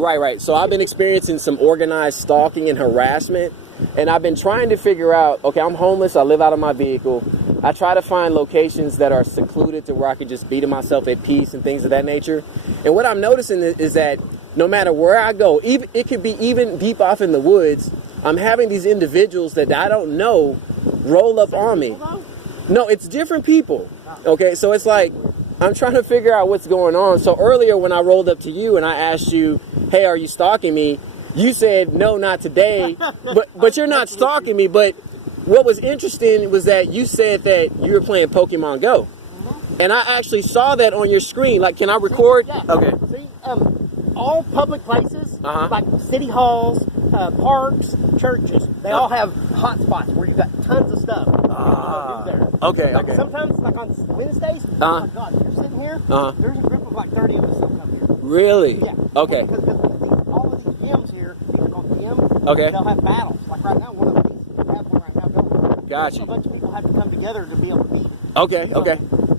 Right. So I've been experiencing some organized stalking and harassment, and I've been trying to figure out, okay, I'm homeless, I live out of my vehicle. I try to find locations that are secluded to where I can just be to myself at peace and things of that nature. And what I'm noticing is that no matter where I go, even it could be even deep off in the woods, I'm having these individuals that I don't know roll up on me. No, it's different people. Okay, so it's like I'm trying to figure out what's going on. So earlier when I rolled up to you and I asked you, hey, are you stalking me? You said, no, not today. But you're not stalking me. But what was interesting was that you said that you were playing Pokemon Go. And I actually saw that on your screen. Like, can I record? Yeah. Okay. See, all public places, like city halls, parks, churches, they all have hot spots where you've got tons of stuff that people go do there. Okay, like okay. Sometimes, like on Wednesdays, oh my God, if you're sitting here, there's a group of like 30 of us that come here. Really? Yeah. Okay. Because all of these gyms here, these are called gyms, Okay. they'll have battles. Like right now, one of these, we have one right now going. Gotcha. A bunch of people have to come together to be able to meet. Okay, So, okay.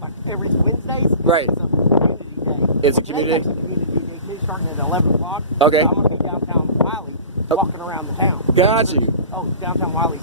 Like every Wednesdays, Right. it's a community day. It's a Today, community actually, community day too, starting at 11 o'clock. Okay. So I'm going to be downtown Wiley, walking around the town. Got you. Oh, downtown Wiley's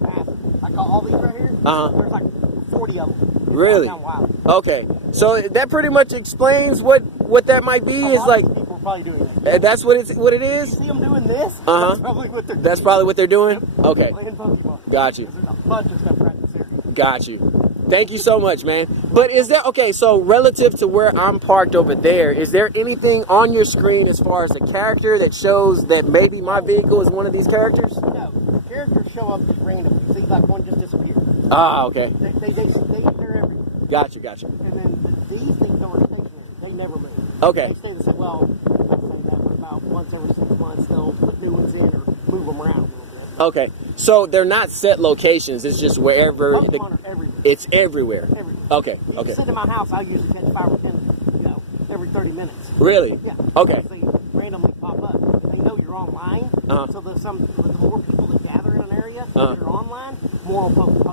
massive. Like all these right here, there's like 40 of them. Really? Downtown Wiley. Okay. So that pretty much explains what that might be. A Is lot like of people are probably doing that. that's what it You is. see them doing this? That's probably what they're doing. That's probably what they're doing. Okay. Playing Pokemon. Got you. There's a bunch of stuff right in this area. Got you. Thank you so much, man. But is there, okay, so relative to where I'm parked over there, is there anything on your screen as far as a character that shows that maybe my vehicle is one of these characters? No, the characters show up just randomly. See, like one just disappeared. Ah, okay. They're everywhere. Got you. And then these things are stationary. They never move. Okay. They stay the same. Well, not the same time, but about once every 6 months, they'll put new ones in or move them around a little bit. Okay. So they're not set locations. It's just wherever. Pokemon are everywhere. It's everywhere. Everywhere. Okay. You Okay. sit in my house, I usually catch 5 or 10, every 30 minutes. Really? Yeah. Okay. They randomly pop up. They know you're online, so there's the more people that gather in an area, if you're online, more will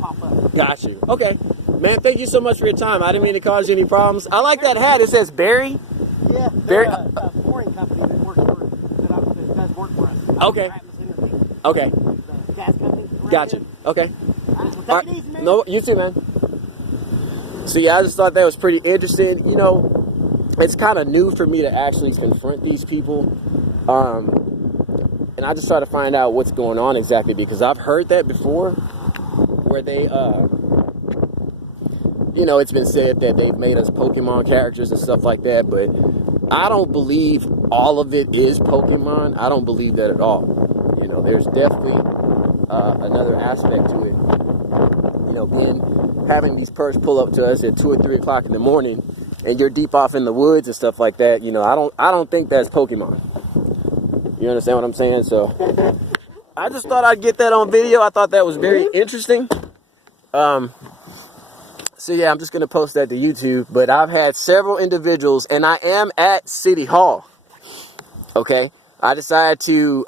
pop up. Got you. Okay. Man, thank you so much for your time. I didn't mean to cause you any problems. I like that hat. It says Barry. Yeah, they're a flooring company that works for that does work for us. Okay. Okay. The gas company. Got you. Okay. Well, take it easy, man. No, you too, man. So yeah, I just thought that was pretty interesting. You know, it's kind of new for me to actually confront these people. And I just try to find out what's going on exactly, because I've heard that before where they, you know, it's been said that they've made us Pokemon characters and stuff like that, but I don't believe all of it is Pokemon. I don't believe that at all. You know, there's definitely another aspect to it. You know, having these perks pull up to us at 2 or 3 o'clock in the morning, and you're deep off in the woods and stuff like that. You know, I don't think that's Pokemon. You understand what I'm saying? So I just thought I'd get that on video. I thought that was very interesting. So yeah, I'm just going to post that to YouTube. But I've had several individuals, and I am at City Hall. Okay. I decided to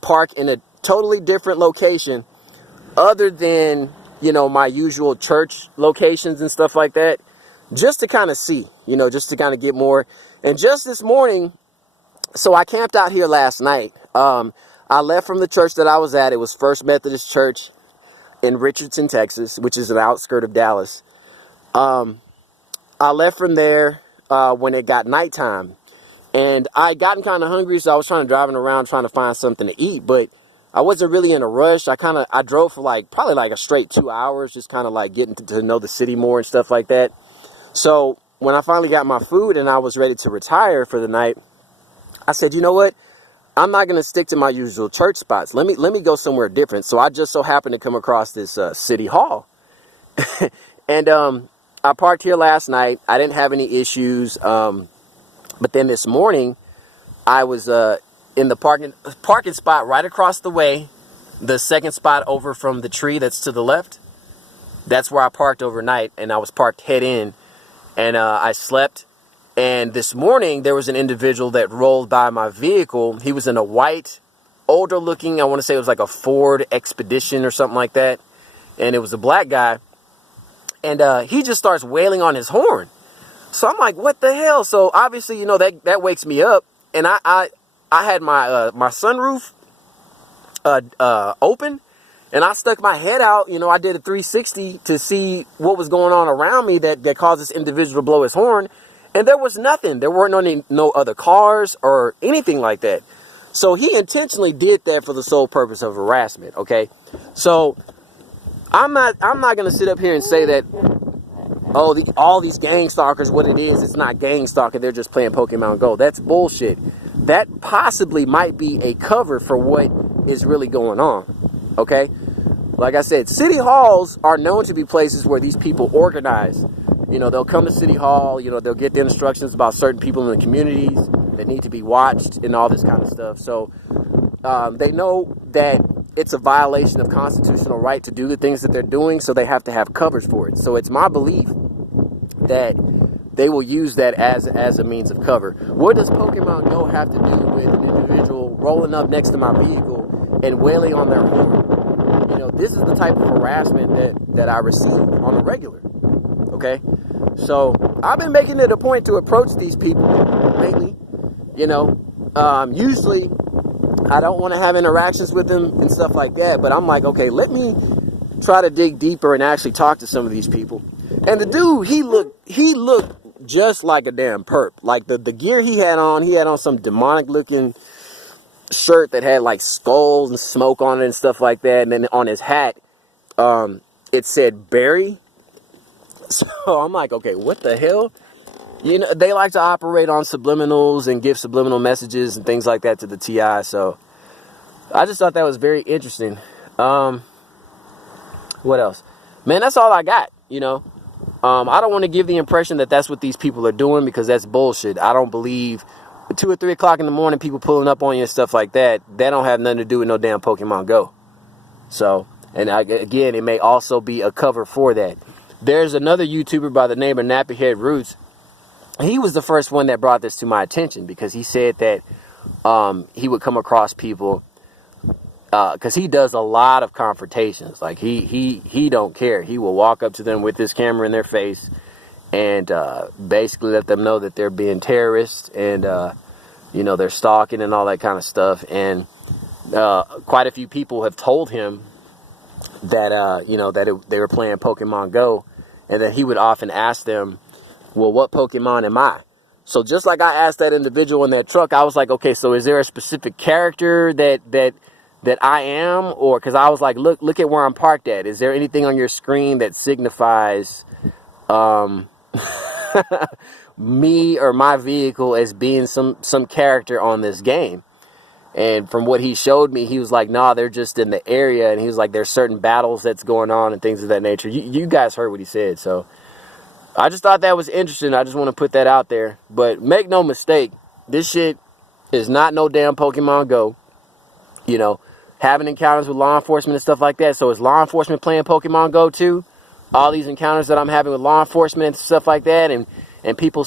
park in a totally different location other than, you know, my usual church locations and stuff like that, just to kind of see, you know, just to kind of get more. And just this morning, so I camped out here last night. I left from the church that I was at. It was First Methodist Church in Richardson, Texas, which is an outskirt of Dallas. I left from there when it got nighttime, and I had gotten kind of hungry, so I was driving around trying to find something to eat, but I wasn't really in a rush. I drove for probably like a straight 2 hours, just kind of like getting to know the city more and stuff like that. So when I finally got my food and I was ready to retire for the night, I said, you know what? I'm not going to stick to my usual church spots. Let me go somewhere different. So I just so happened to come across this City Hall. And I parked here last night. I didn't have any issues. But then this morning, I was in the parking spot right across the way, the second spot over from the tree that's to the left. That's where I parked overnight, and I was parked head in, and I slept. And this morning, there was an individual that rolled by my vehicle. He was in a white, older looking, I want to say it was like a Ford Expedition or something like that. And it was a black guy. And he just starts wailing on his horn. So I'm like, what the hell? So obviously, you know, that wakes me up. and I had my my sunroof open, and I stuck my head out. You know, I did a 360 to see what was going on around me that caused this individual to blow his horn, and there was nothing. There weren't no other cars or anything like that. So he intentionally did that for the sole purpose of harassment. Okay, so I'm not gonna sit up here and say that, oh, all these gang stalkers, what it is, it's not gang stalking, they're just playing Pokemon Go. That's bullshit. That possibly might be a cover for what is really going on. Okay, like I said, city halls are known to be places where these people organize. You know, they'll come to city hall, you know, they'll get the instructions about certain people in the communities that need to be watched and all this kind of stuff. So they know that it's a violation of constitutional right to do the things that they're doing, so they have to have covers for it. So it's my belief that they will use that as a means of cover. What does Pokemon Go have to do with an individual rolling up next to my vehicle and wailing on their horn? You know, this is the type of harassment that I receive on a regular. Okay? So I've been making it a point to approach these people lately. You know, usually I don't want to have interactions with them and stuff like that, but I'm like, okay, let me try to dig deeper and actually talk to some of these people. And the dude, he looked just like a damn perp. Like the gear he had on some demonic looking shirt that had like skulls and smoke on it and stuff like that. And then on his hat, it said Barry. So I'm like, okay, what the hell? You know, they like to operate on subliminals and give subliminal messages and things like that to the TI. So I just thought that was very interesting. What else? Man, that's all I got, you know. I don't want to give the impression that that's what these people are doing, because that's bullshit. I don't believe 2 or 3 o'clock in the morning, people pulling up on you and stuff like that, that don't have nothing to do with no damn Pokemon Go. So, and again, it may also be a cover for that. There's another YouTuber by the name of Nappyhead Roots. He was the first one that brought this to my attention, because he said that he would come across people, because he does a lot of confrontations. Like he don't care. He will walk up to them with his camera in their face and basically let them know that they're being terrorists and you know, they're stalking and all that kind of stuff. And quite a few people have told him that you know, that they were playing Pokemon Go, and that he would often ask them, well, what Pokemon am I? So just like I asked that individual in that truck, I was like, okay, so is there a specific character that I am? Or, because I was like, look at where I'm parked at. Is there anything on your screen that signifies me or my vehicle as being some character on this game? And from what he showed me, he was like, nah, they're just in the area. And he was like, there's certain battles that's going on and things of that nature. You guys heard what he said. So I just thought that was interesting. I just want to put that out there. But make no mistake, this shit is not no damn Pokemon Go. You know, having encounters with law enforcement and stuff like that. So is law enforcement playing Pokemon Go too? All these encounters that I'm having with law enforcement and stuff like that, and people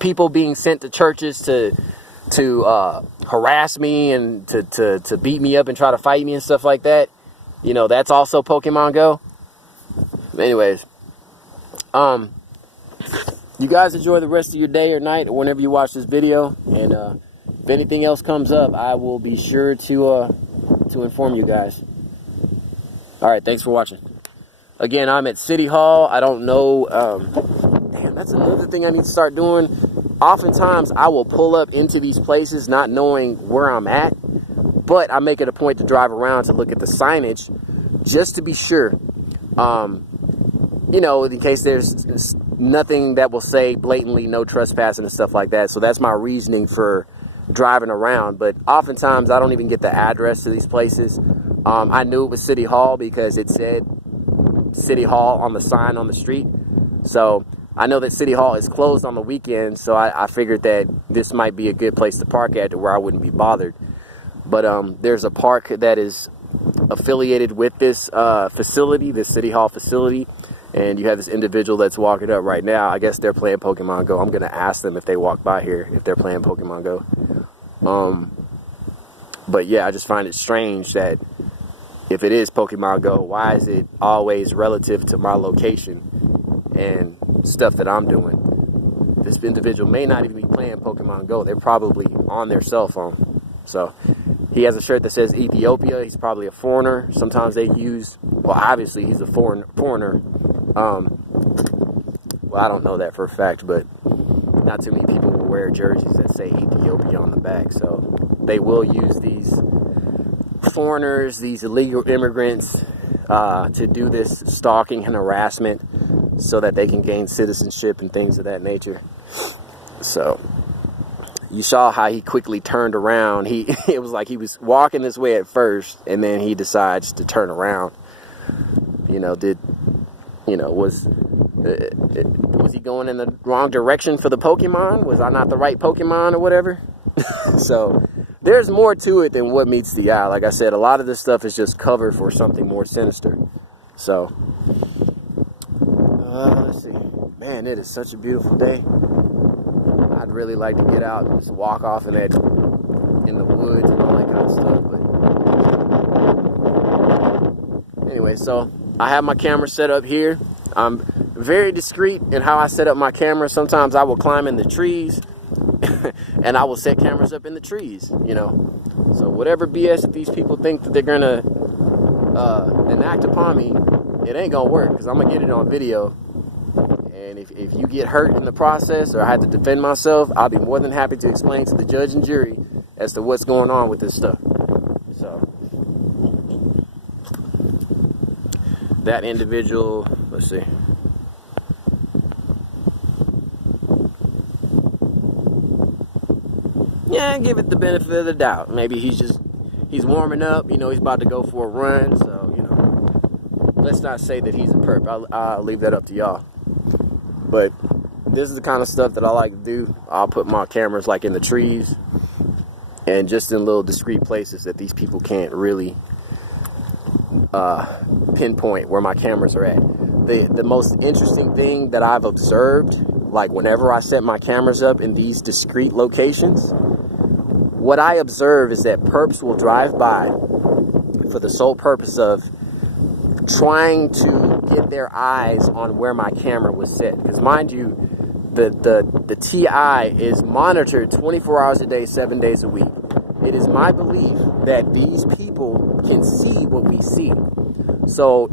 people being sent to churches to harass me and to beat me up and try to fight me and stuff like that. You know, that's also Pokemon Go. Anyways, you guys enjoy the rest of your day or night or whenever you watch this video. And if anything else comes up, I will be sure to inform you guys. All right, thanks for watching. Again, I'm at City Hall. I don't know. Damn, that's another thing I need to start doing. Oftentimes, I will pull up into these places not knowing where I'm at, but I make it a point to drive around to look at the signage just to be sure. You know, in case there's nothing that will say blatantly no trespassing and stuff like that. So that's my reasoning for driving around. But oftentimes, I don't even get the address to these places. I knew it was City Hall because it said City Hall on the sign on the street. So I know that City Hall is closed on the weekends, so I figured that this might be a good place to park at where I wouldn't be bothered. But there's a park that is affiliated with this facility, this City Hall facility, and you have this individual that's walking up right now. I guess they're playing Pokemon Go. I'm going to ask them if they walk by here, if they're playing Pokemon Go. But yeah, I just find it strange that if it is Pokemon Go, why is it always relative to my location and stuff that I'm doing? this individual may not even be playing Pokemon Go. They're probably on their cell phone. So he has a shirt that says Ethiopia. He's probably a foreigner. Sometimes they use, well, obviously he's a foreigner. Well, I don't know that for a fact, but not too many people will wear jerseys that say Ethiopia on the back. So they will use these foreigners, these illegal immigrants, to do this stalking and harassment so that they can gain citizenship and things of that nature. So you saw how he quickly turned around. It was like he was walking this way at first, and then he decides to turn around. Was he going in the wrong direction for the Pokemon? Was I not the right Pokemon or whatever? So there's more to it than what meets the eye. Like I said, a lot of this stuff is just cover for something more sinister. So let's see. Man, it is such a beautiful day. I'd really like to get out and just walk off in the woods and all that kind of stuff. But anyway, so I have my camera set up here. I'm very discreet in how I set up my camera. Sometimes I will climb in the trees and I will set cameras up in the trees, So whatever BS that these people think that they're going to enact upon me, it ain't going to work, because I'm going to get it on video. And if you get hurt in the process or I have to defend myself, I'll be more than happy to explain to the judge and jury as to what's going on with this stuff. So that individual, let's see. Yeah, give it the benefit of the doubt. Maybe he's warming up, he's about to go for a run. So, let's not say that he's a perp. I'll leave that up to y'all. But this is the kind of stuff that I like to do. I'll put my cameras like in the trees and just in little discreet places that these people can't really pinpoint where my cameras are at. The most interesting thing that I've observed, like whenever I set my cameras up in these discreet locations, what I observe is that perps will drive by for the sole purpose of trying to get their eyes on where my camera was set. Because mind you, the TI is monitored 24 hours a day, 7 days a week. It is my belief that these people can see what we see. So,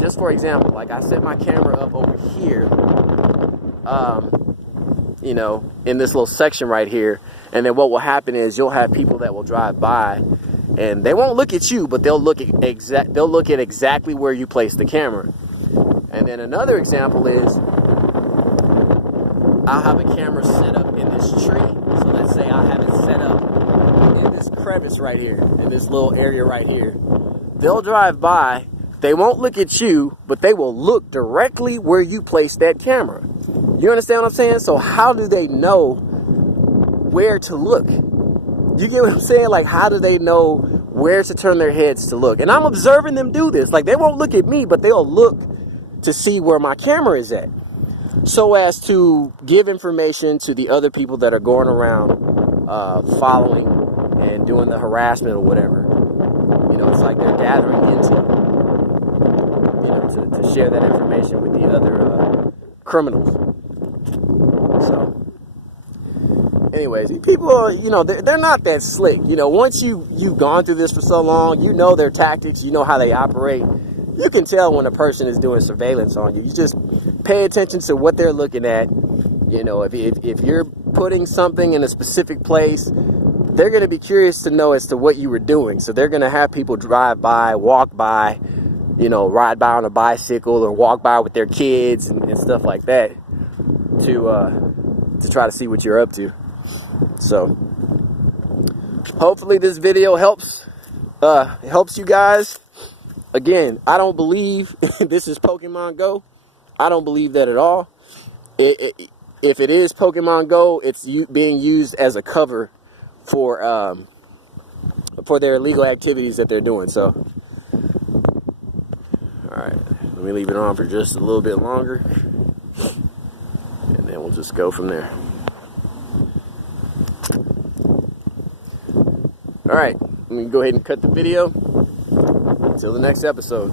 just for example, like I set my camera up over here, in this little section right here, and then what will happen is you'll have people that will drive by, and they won't look at you, but they'll look at exactly where you place the camera. And then another example is I'll have a camera set up in this tree. So let's say I have it set up in this crevice right here, in this little area right here. They'll drive by. They won't look at you, but they will look directly where you place that camera. You understand what I'm saying? So how do they know where to look? You get what I'm saying? Like, how do they know where to turn their heads to look? And I'm observing them do this. Like, they won't look at me, but they'll look to see where my camera is at, so as to give information to the other people that are going around following and doing the harassment or whatever. It's like they're gathering intel, to share that information with the other criminals. So anyways, people are, they're not that slick. Once you've gone through this for so long, their tactics, how they operate. You can tell when a person is doing surveillance on you. You just pay attention to what they're looking at. If you're putting something in a specific place, they're going to be curious to know as to what you were doing. So they're going to have people drive by, walk by, ride by on a bicycle or walk by with their kids and stuff like that to try to see what you're up to. So hopefully this video helps you guys. Again, I don't believe this is Pokemon Go. I don't believe that at all. If it is Pokemon Go, it's being used as a cover for their illegal activities that they're doing. So, all right, let me leave it on for just a little bit longer, and then we'll just go from there. All right, let me go ahead and cut the video. Until the next episode.